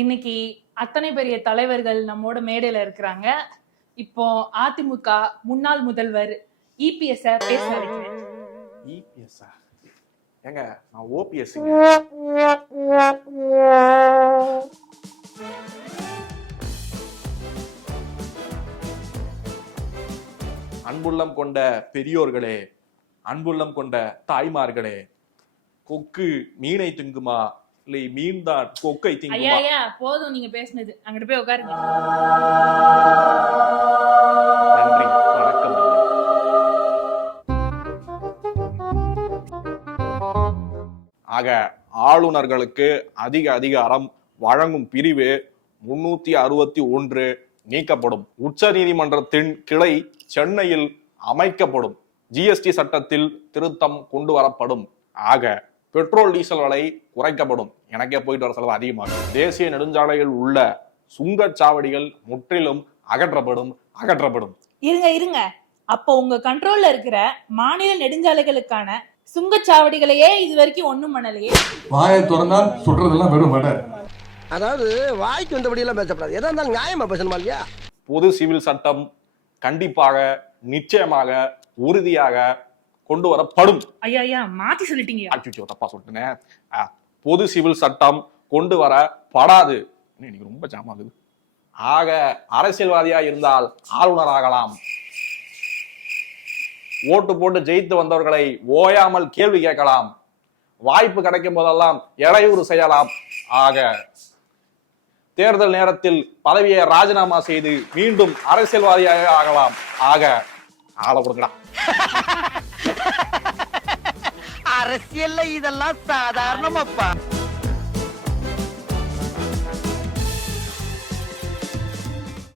இன்னைக்கு அத்தனை பெரிய தலைவர்கள் நம்மோட மேடையில இருக்கிறாங்க. இப்போ அதிமுக முன்னாள் முதல்வர் இபிஎஸ் பேச வைக்கிறேன். இபிஎஸ்ஆ ஏங்க நான் ஓபிஎஸ். அன்புள்ளம் கொண்ட பெரியோர்களே, அன்புள்ளம் கொண்ட தாய்மார்களே, கொக்கு மீனை திங்குமா இல்லை மீன்தான் கொக்கை திங்குமா? ஐயா போதும் நீங்க பேசுனது, அங்கிட்டு போய் உட்காருங்க. நன்றி, வணக்கம். ஆக ஆளுநர்களுக்கு அதிக அதிகாரம் வழங்கும் பிரிவு 361 நீக்கப்படும். உச்ச நீதிமன்றத்தின் கிளை சென்னையில் அமைக்கப்படும். ஜிஎஸ்டி சட்டத்தில் திருத்தம் கொண்டு வரப்படும். ஆக பெட்ரோல் டீசல் விலை குறைக்கப்படும். எனக்கே போயிட்டு வர செலவு அதிகமாகும். தேசிய நெடுஞ்சாலையில் உள்ள சுங்கச்சாவடிகள் முற்றிலும் அகற்றப்படும். இருங்க, அப்போ உங்க கண்ட்ரோல்ல இருக்கிற மாநில நெடுஞ்சாலைகளுக்கான சுங்கச்சாவடிகளையே இது வரைக்கும் ஒண்ணும் பண்ணலையே. வாயை திறந்தால் சுடுறதெல்லாம் வெறும் வடை. அதாவது வாய்க்கு வந்தபடி எல்லாம் பேசப்படாது. எதா இருந்தாலும் நியாயமா பேசணுமா இல்லையா? பொது சிவில் சட்டம் கண்டிப்பாக, நிச்சயமாக, உறுதியாக கொண்டு வரப்படும். ஐயா மாத்தி சொல்லிட்டீங்க. அச்சோ, தப்பா சொல்லிட்டேன். பொது சிவில் சட்டம் கொண்டு வரப்படாது. இன்னைக்கு ரொம்ப ஜாம் ஆகுது. ஆக அரசியல்வாதியா இருந்தால் ஆளுநர் ஆகலாம். ஓட்டு போட்டு ஜெயித்து வந்தவர்களை ஓயாமல் கேள்வி கேட்கலாம். வாய்ப்பு கிடைக்கும் போதெல்லாம் இடையூறு செய்யலாம். ஆக தேர்தல் நேரத்தில் பதவியை ராஜினாமா செய்து மீண்டும் அரசியல்வாதியாக ஆகலாம். ஆக ஆள கொடுங்கடா. அரசியல்ல இதெல்லாம் சாதாரணமாப்பா.